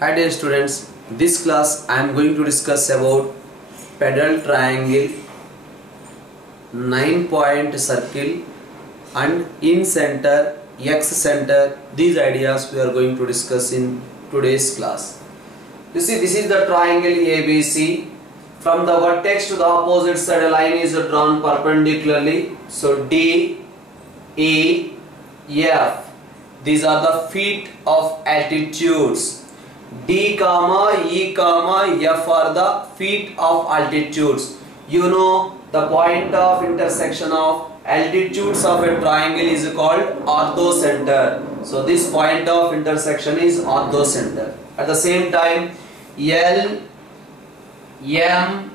Hi dear students, this class I am going to discuss about pedal triangle, 9-point circle and in center, X center. These ideas we are going to discuss in today's class. You see, this is the triangle ABC. From the vertex to the opposite side, a line is drawn perpendicularly. So D, E, F. These are the feet of altitudes. D, comma, E, comma, F are the feet of altitudes. You know the point of intersection of altitudes of a triangle is called orthocenter. So this point of intersection is orthocenter. At the same time, L, M,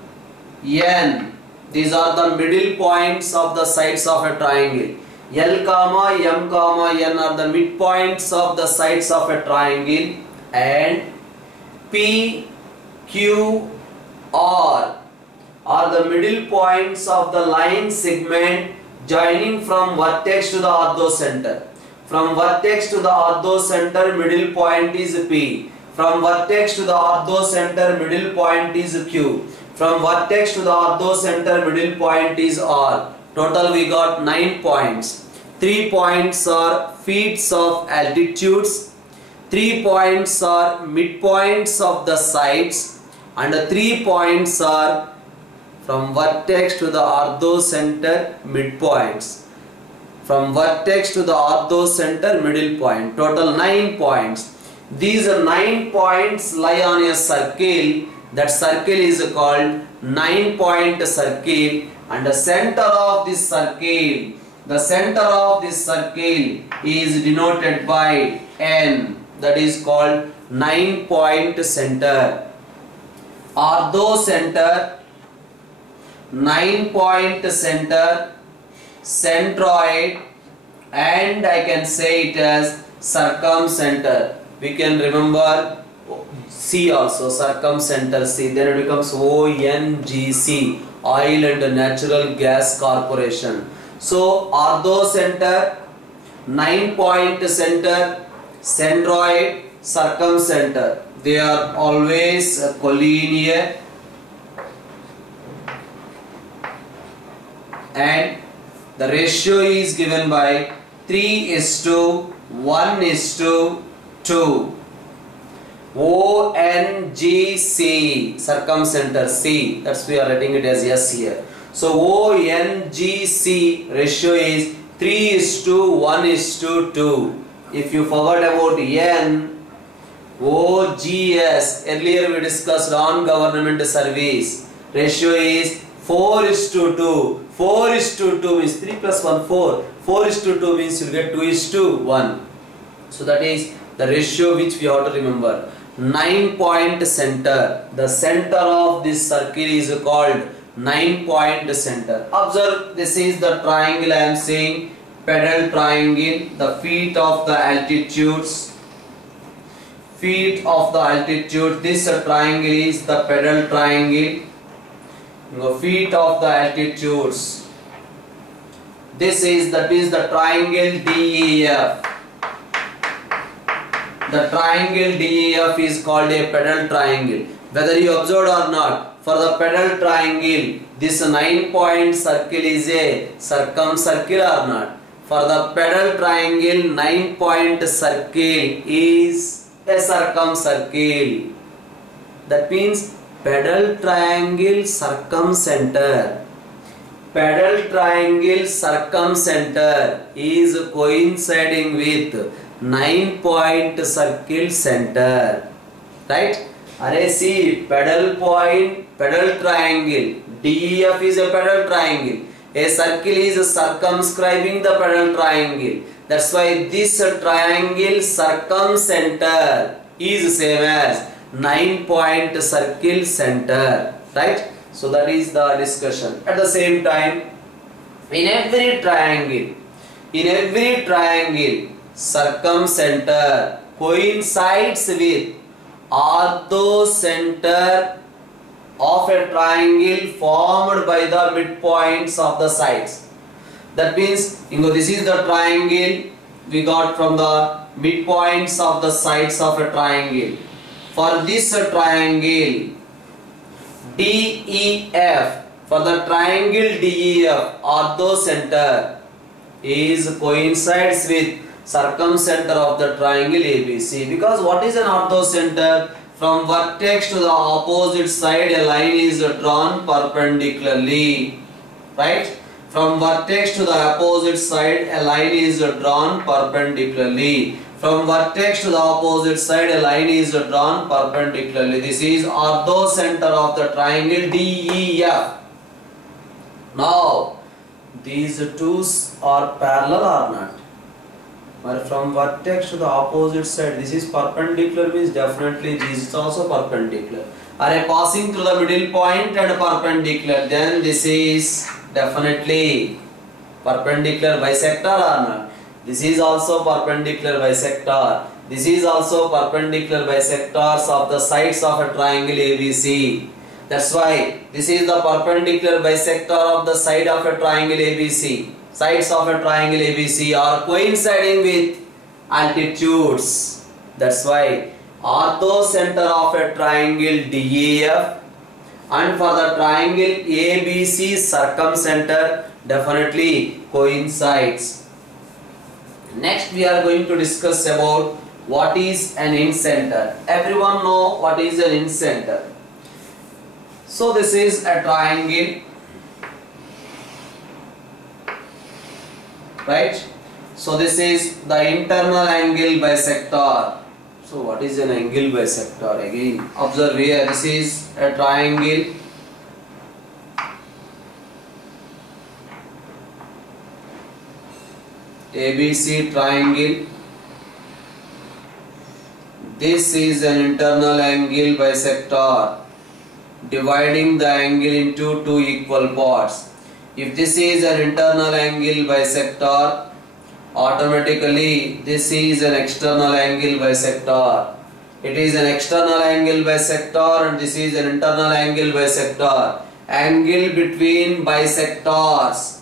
N. These are the middle points of the sides of a triangle. L, comma, M, comma, N are the midpoints of the sides of a triangle. And P, Q, R are the middle points of the line segment joining from vertex to the orthocenter. From vertex to the orthocenter, middle point is P. From vertex to the orthocenter, middle point is Q. From vertex to the orthocenter, middle point is R. Total we got 9 points. 3 points are feet of altitudes. 3 points are midpoints of the sides, and 3 points are from vertex to the orthocenter midpoints. From vertex to the orthocenter middle point. Total 9 points. These 9 points lie on a circle. That circle is called 9-point circle, and the center of this circle, is denoted by N. That is called 9-point center. Orthocenter, 9-point center, centroid, and I can say it as circumcenter. We can remember C also, circumcenter C. Then it becomes ONGC, Oil and Natural Gas Corporation. So orthocenter, 9-point center, centroid, circumcenter, they are always collinear, and the ratio is given by 3:1:2. ONGC, circumcenter C, that's we are writing it as S here. So ONGC ratio is 3:1:2. If you forgot about N, OGS, earlier we discussed on government service, ratio is 4:2. 4:2 means 3 plus 1, 4. 4:2 means you get 2:1. So that is the ratio which we have to remember. 9-point center. The center of this circle is called 9-point center. Observe, this is the triangle I am saying. Pedal triangle, the feet of the altitudes. Feet of the altitude. This triangle is the pedal triangle. Feet of the altitudes. That is the triangle DEF. The triangle DEF is called a pedal triangle. Whether you observed or not, for the pedal triangle, this 9-point circle is a circumcircle or not? For the pedal triangle, 9-point circle is a circumcircle. That means pedal triangle circumcenter. Pedal triangle circumcenter is coinciding with 9-point circle center. Right? Array see, pedal triangle. DEF is a pedal triangle. A circle is circumscribing the pedal triangle. That's why this triangle circumcenter is same as 9-point circle center. Right? So that is the discussion. At the same time, in every triangle, circumcenter coincides with orthocenter of a triangle formed by the midpoints of the sides. That means, this is the triangle we got from the midpoints of the sides of a triangle. For this triangle DEF, for the triangle DEF, orthocenter is coincides with circumcenter of the triangle ABC. Because what is an orthocenter? From vertex to the opposite side a line is drawn perpendicularly, right? From vertex to the opposite side a line is drawn perpendicularly. From vertex to the opposite side a line is drawn perpendicularly. This is orthocenter of the triangle DEF. Now these two are parallel or not? But from vertex to the opposite side, this is perpendicular, means definitely this is also perpendicular. Are passing through the middle point and perpendicular, then this is definitely perpendicular bisector or not? This is also perpendicular bisector. This is also perpendicular bisectors of the sides of a triangle ABC. That's why this is the perpendicular bisector of the side of a triangle ABC. Sides of a triangle ABC are coinciding with altitudes. That's why orthocenter of a triangle DEF, and for the triangle ABC circumcenter definitely coincides. Next we are going to discuss about what is an incenter. Everyone know what is an incenter. So this is a triangle, right? So this is the internal angle bisector. So what is an angle bisector? Again observe here, this is a triangle, ABC triangle. This is an internal angle bisector dividing the angle into two equal parts. If this is an internal angle bisector, automatically this is an external angle bisector. It is an external angle bisector and this is an internal angle bisector. Angle between bisectors.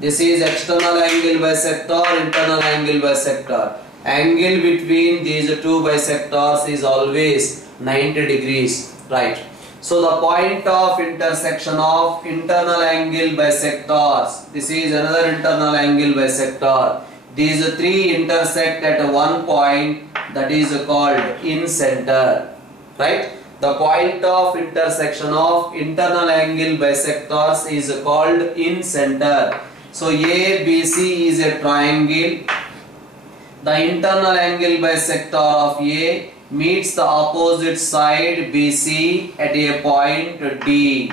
This is external angle bisector, internal angle bisector. Angle between these two bisectors is always 90 degrees, right? So the point of intersection of internal angle bisectors, this is another internal angle bisector. These three intersect at one point, that is called incenter, right? The point of intersection of internal angle bisectors is called incenter. So ABC is a triangle. The internal angle bisector of A meets the opposite side BC at a point D,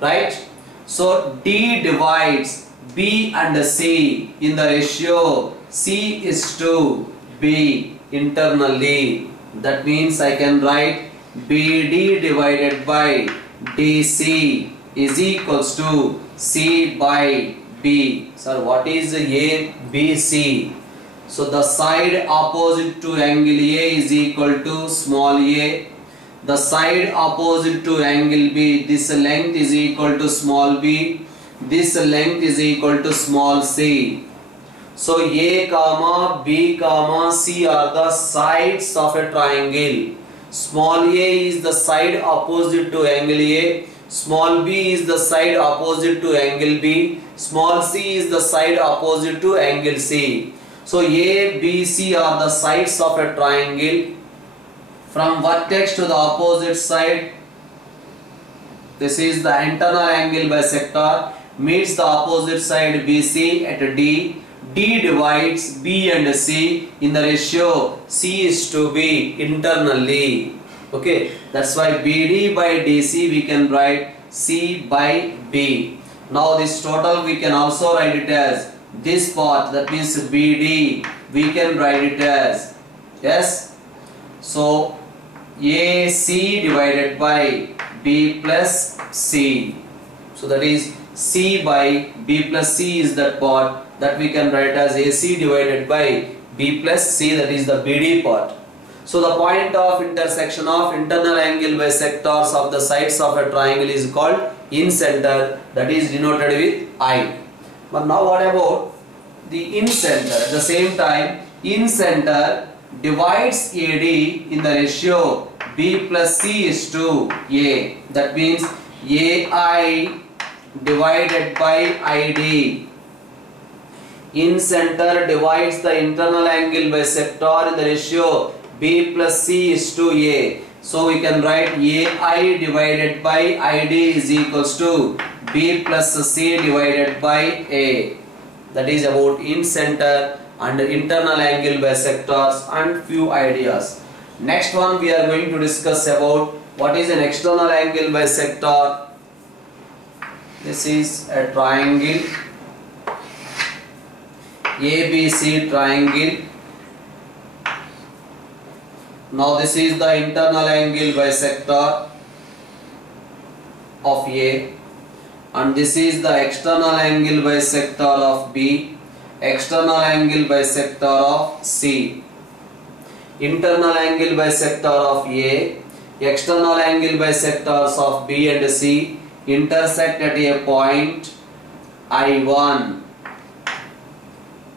right? So D divides B and C in the ratio C is to B internally. That means I can write BD divided by DC is equals to C by B. So what is ABC? So the side opposite to angle A is equal to small a. The side opposite to angle B, this length is equal to small b. This length is equal to small c. So A comma B comma C are the sides of a triangle. Small a is the side opposite to angle A. Small b is the side opposite to angle B. Small c is the side opposite to angle C. So A, B, C are the sides of a triangle. From vertex to the opposite side, this is the internal angle bisector, meets the opposite side BC at D. D divides B and C in the ratio C is to B internally. Okay, that's why BD by DC we can write C by B. Now this total we can also write it as this part, that means BD we can write it as, yes, so AC divided by B plus C. So that is C by B plus C is that part that we can write as AC divided by B plus C, that is the BD part. So the point of intersection of internal angle bisectors of the sides of a triangle is called incenter, that is denoted with I. But now what about the incenter? At the same time, incenter divides AD in the ratio B plus C is to A. That means AI divided by ID. In center divides the internal angle bisector in the ratio B plus C is to A. So we can write AI divided by ID is equals to B plus C divided by A. That is about in center and internal angle bisectors and few ideas. Next one we are going to discuss about what is an external angle bisector. This is a triangle, ABC triangle. Now this is the internal angle bisector of A, and this is the external angle bisector of B, external angle bisector of C. Internal angle bisector of A, external angle bisectors of B and C intersect at a point I1.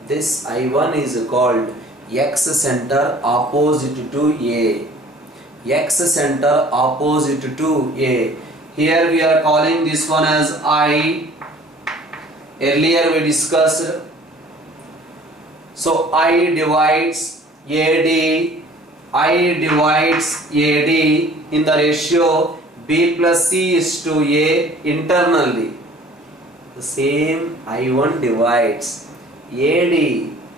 This I1 is called X center opposite to A. X center opposite to A. Here we are calling this one as I. Earlier we discussed. So I divides AD. I divides AD in the ratio B plus C is to A internally. The same I1 divides AD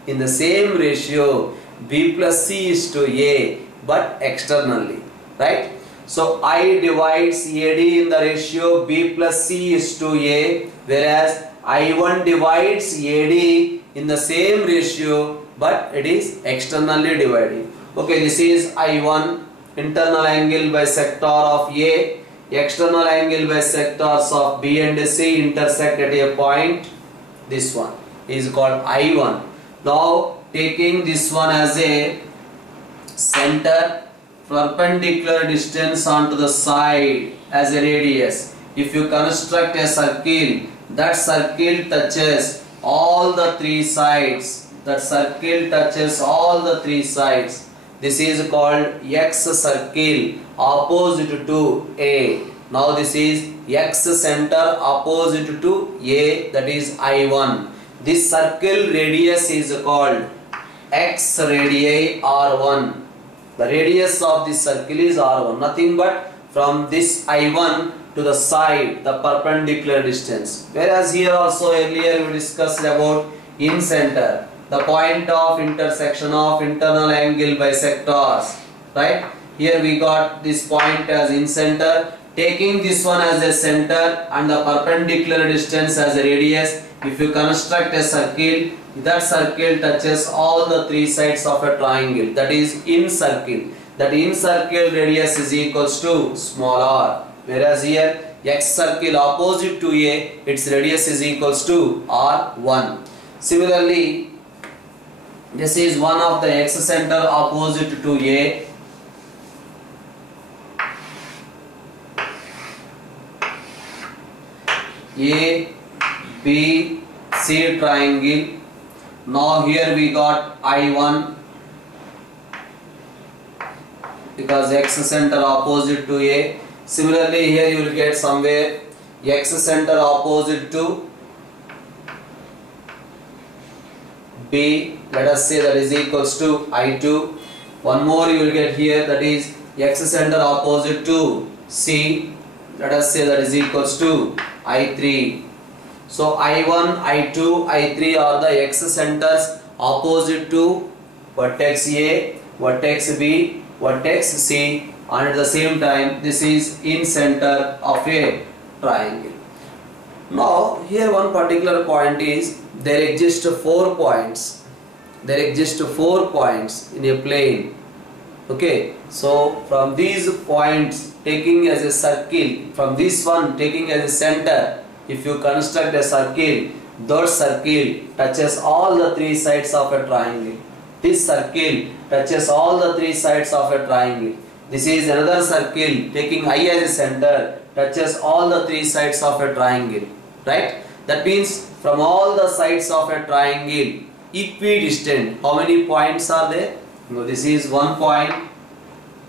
in the same ratio B plus C is to A, but externally, right? So I divides AD in the ratio B plus C is to A, whereas I1 divides AD in the same ratio, but it is externally divided. Okay, this is I1, internal angle bisector of A, external angle bisectors of B and C intersect at a point. This one is called I1. Now taking this one as a center, perpendicular distance onto the side as a radius. If you construct a circle, that circle touches all the three sides. That circle touches all the three sides. This is called X circle opposite to A. Now this is X center opposite to A, that is I1. This circle radius is called X radii R1. The radius of this circle is R1. Nothing but from this I1 to the side, the perpendicular distance. Whereas here also earlier we discussed about in center, the point of intersection of internal angle bisectors. Right? Here we got this point as in center. Taking this one as a center and the perpendicular distance as a radius, if you construct a circle, that circle touches all the three sides of a triangle. That is in circle. That in circle radius is equals to small r. Whereas here X circle opposite to A, its radius is equals to R1. Similarly, this is one of the X center opposite to A. A, B, C triangle. Now here we got I1 because X center opposite to A. Similarly here you will get somewhere X center opposite to B. Let us say that is equals to I2. One more you will get here, that is X center opposite to C. Let us say that is equals to I3. So I1, I2, I3 are the X centers opposite to vertex A, vertex B, vertex C, and at the same time this is in center of a triangle. Now here one particular point is there exist 4 points. There exist 4 points in a plane. Okay, so from these points taking as a circle, from this one taking as a center, if you construct a circle, that circle touches all the 3 sides of a triangle. This circle touches all the 3 sides of a triangle. This is another circle taking I as a center, touches all the 3 sides of a triangle. Right? That means from all the sides of a triangle, equidistant, how many points are there? Now this is one point.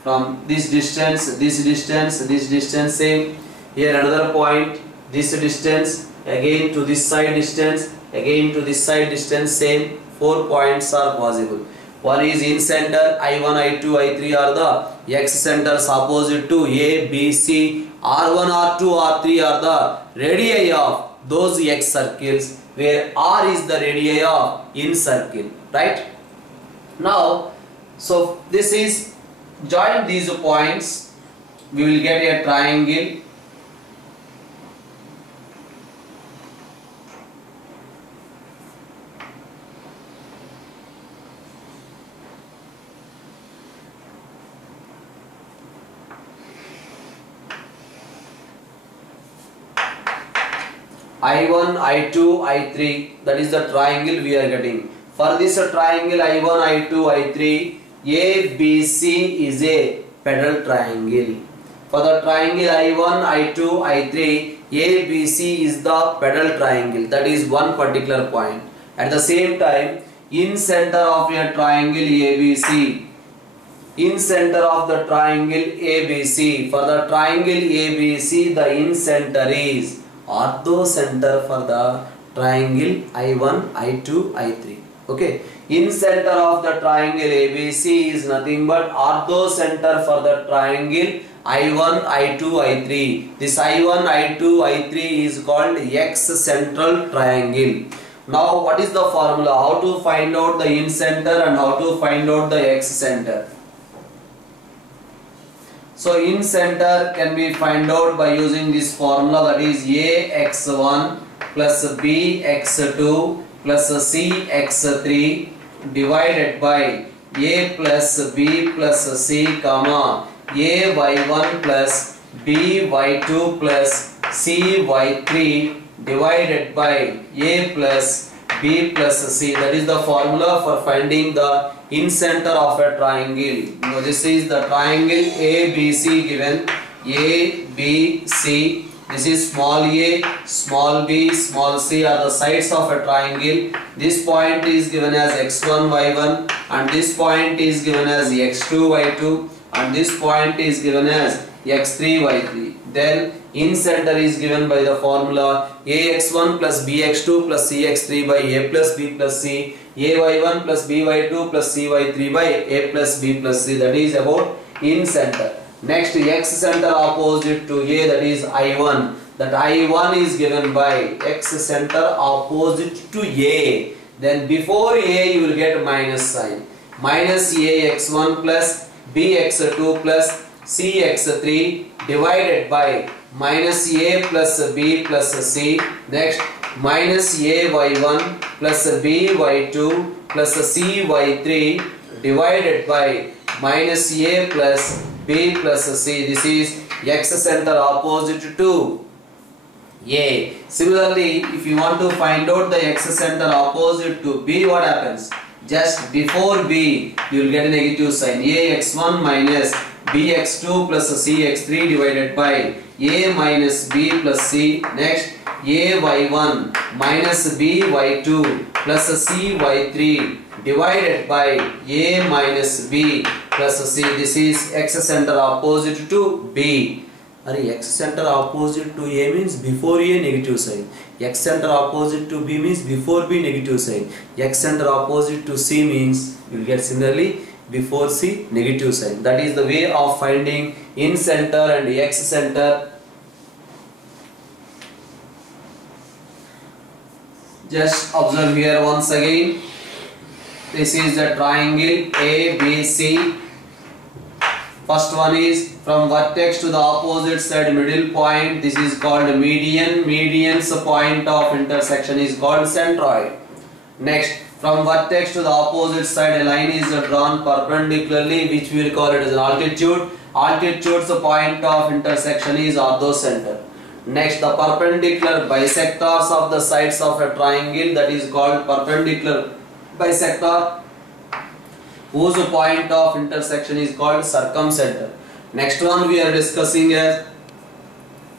From this distance, this distance, this distance same. Here another point, this distance, again to this side distance, again to this side distance same. 4 points are possible. One is in center, I1, I2, I3 are the X centers opposite to A, B, C. R1, R2, R3 are the radii of those X circles, where R is the radii of in circle, right? Now, so this is, join these points, we will get a triangle. I1, I2, I3, that is the triangle we are getting. For this triangle I1, I2, I3, ABC is a pedal triangle. For the triangle I1, I2, I3, ABC is the pedal triangle. That is one particular point. At the same time, in center of a triangle ABC, in center of the triangle ABC, for the triangle ABC, the in center is ortho center for the triangle I1, I2, I3. Okay, in center of the triangle ABC is nothing but ortho center for the triangle I1, I2, I3. This I1, I2, I3 is called X central triangle. Now what is the formula? How to find out the in center and how to find out the X center? So in center can be find out by using this formula, that is AX1 plus BX2 plus CX3 divided by A plus B plus C comma AY1 plus BY2 plus CY3 divided by A plus B plus C. That is the formula for finding the in center of a triangle. Now this is the triangle ABC given, ABC. This is small a, small b, small c are the sides of a triangle. This point is given as x1, y1, and this point is given as x2, y2, and this point is given as x3, y3. Then in center is given by the formula ax1 plus bx2 plus cx3 by a plus b plus c, ay1 plus by2 plus cy3 by a plus b plus c. That is about in center. Next, X center opposite to A, that is I1. That I1 is given by X center opposite to A. Then before A you will get minus sign. Minus AX1 plus BX2 plus CX3 divided by minus A plus B plus C. Next, minus AY1 plus BY2 plus CY3 divided by minus A plus B plus C. This is X center opposite to A. Similarly, if you want to find out the X center opposite to B, what happens? Just before B, you will get a negative sign. AX1 minus BX2 plus CX3 divided by A minus B plus C. Next, AY1 minus BY2 plus CY3 divided by A minus B plus C. This is X center opposite to B. X center opposite to A means before A negative sign. X center opposite to B means before B negative sign. X center opposite to C means you will get similarly before C negative sign. That is the way of finding in center and X center. Just observe here once again. This is the triangle ABC. First one is from vertex to the opposite side middle point. This is called median. Median's point of intersection is called centroid. Next, from vertex to the opposite side a line is drawn perpendicularly, which we will call it as an altitude. Altitude's point of intersection is orthocenter. Next, the perpendicular bisectors of the sides of a triangle, that is called perpendicular bisector, whose point of intersection is called circumcenter. Next one we are discussing as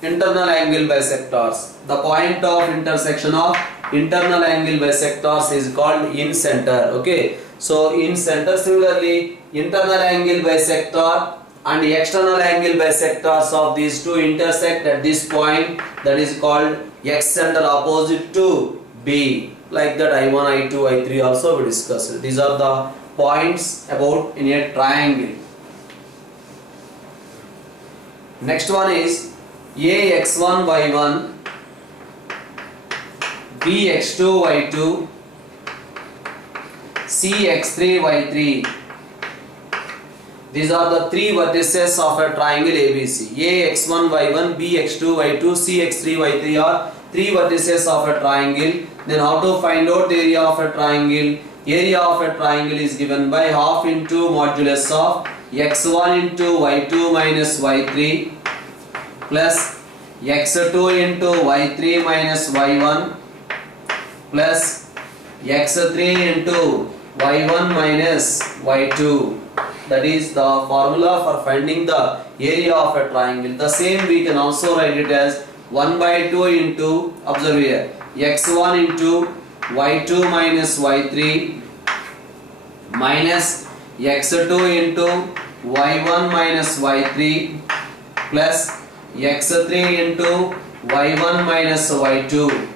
internal angle bisectors. The point of intersection of internal angle bisectors is called in center. Okay, So in center, similarly, internal angle bisector and external angle bisectors of these two intersect at this point, that is called X center opposite to B. Like that I1, I2, I3 also we discussed. These are the points about in a triangle. Next one is AX1, Y1, BX2, Y2, CX3, Y3. These are the three vertices of a triangle ABC. AX1, Y1, BX2, Y2, CX3, Y3 are three vertices of a triangle. Then how to find out area of a triangle? Area of a triangle is given by half into modulus of x1 into y2 minus y3 plus x2 into y3 minus y1 plus x3 into y1 minus y2. That is the formula for finding the area of a triangle. The same we can also write it as 1 by 2 into, observe here, x1 into y2 minus y3 minus x2 into y1 minus y3 plus x3 into y1 minus y2.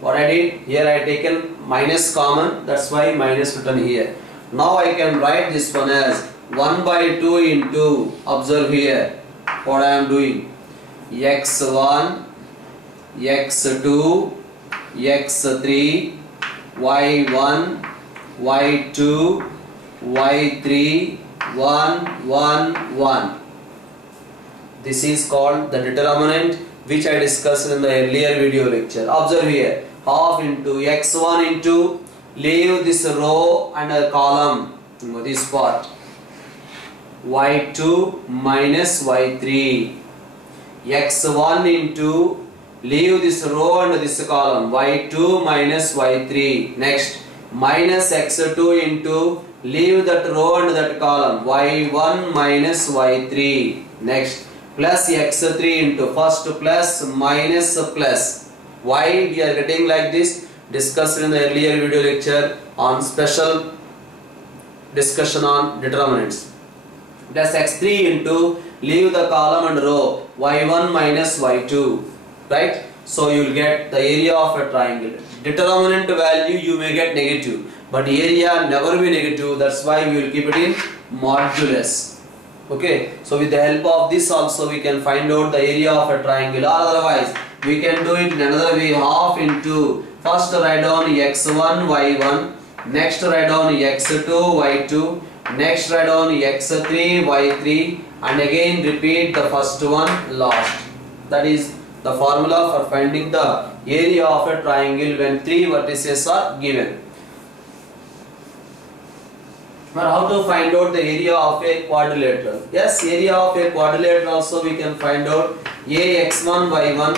What I did here, I taken minus common, that's why minus written here. Now I can write this one as 1 by 2 into, observe here what I am doing, x1, x2, x3, y1, y2, y3, 1, 1, 1. This is called the determinant, which I discussed in the earlier video lecture. Observe here, half into x1 into, leave this row and a column, this part, y2 minus y3, x1 into, leave this row and this column, y2 minus y3. Next, minus x2 into, leave that row and that column, y1 minus y3. Next, plus x3 into, first plus minus plus. Why we are getting like this? Discussed in the earlier video lecture on special discussion on determinants. Plus x3 into, leave the column and row, y1 minus y2, right? So you will get the area of a triangle. Determinant value you may get negative, but area never be negative. That's why we will keep it in modulus. Okay, so with the help of this also we can find out the area of a triangle, or otherwise we can do it in another way, half into, first write down x1, y1, next write down x2, y2, next write down x3, y3, and again repeat the first one last. That is the formula for finding the area of a triangle when three vertices are given. Now how to find out the area of a quadrilateral? Yes, area of a quadrilateral also we can find out. AX1, y1,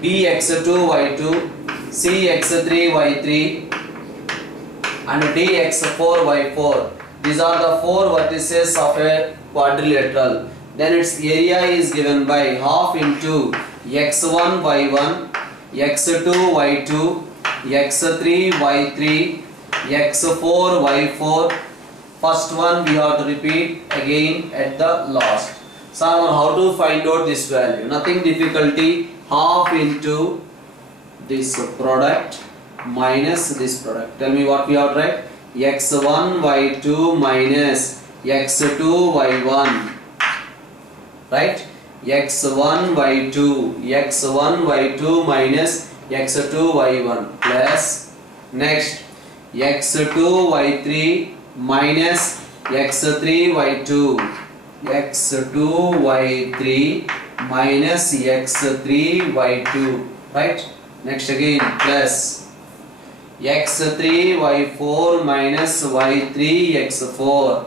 BX2, y2, CX3, y3 and DX4, y4. These are the four vertices of a quadrilateral. Then its area is given by half into x1, y1, x2, y2, x3, y3, x4, y4. First one we have to repeat again at the last. So how to find out this value? Nothing difficulty. Half into this product minus this product. Tell me what we have to write. x1, y2 minus x2, y1. Right? x1, y2, x1, y2 minus x2, y1 plus next x2, y3 minus x3, y2, x2, y3 minus x3, y2, right? Next again plus x3, y4 minus y3, x4,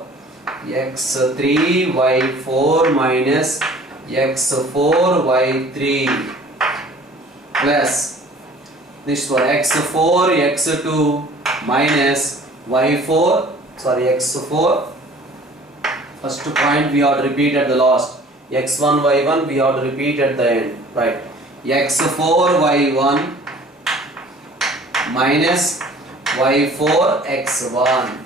x3, y4 minus x4, y3 plus this one x4, x2 minus y4, sorry x4, first point we have to repeat at the last, x1, y1 we have to repeat at the end, right? x4, y1 minus y4 x1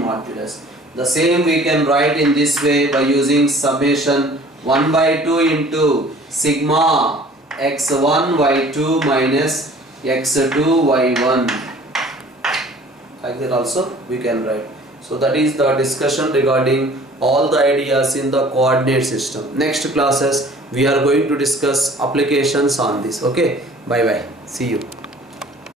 modulus. The same we can write in this way by using summation 1 by 2 into sigma x1 y2 minus x2 y1. Like that also we can write. So that is the discussion regarding all the ideas in the coordinate system. Next classes we are going to discuss applications on this. Okay, bye bye, see you.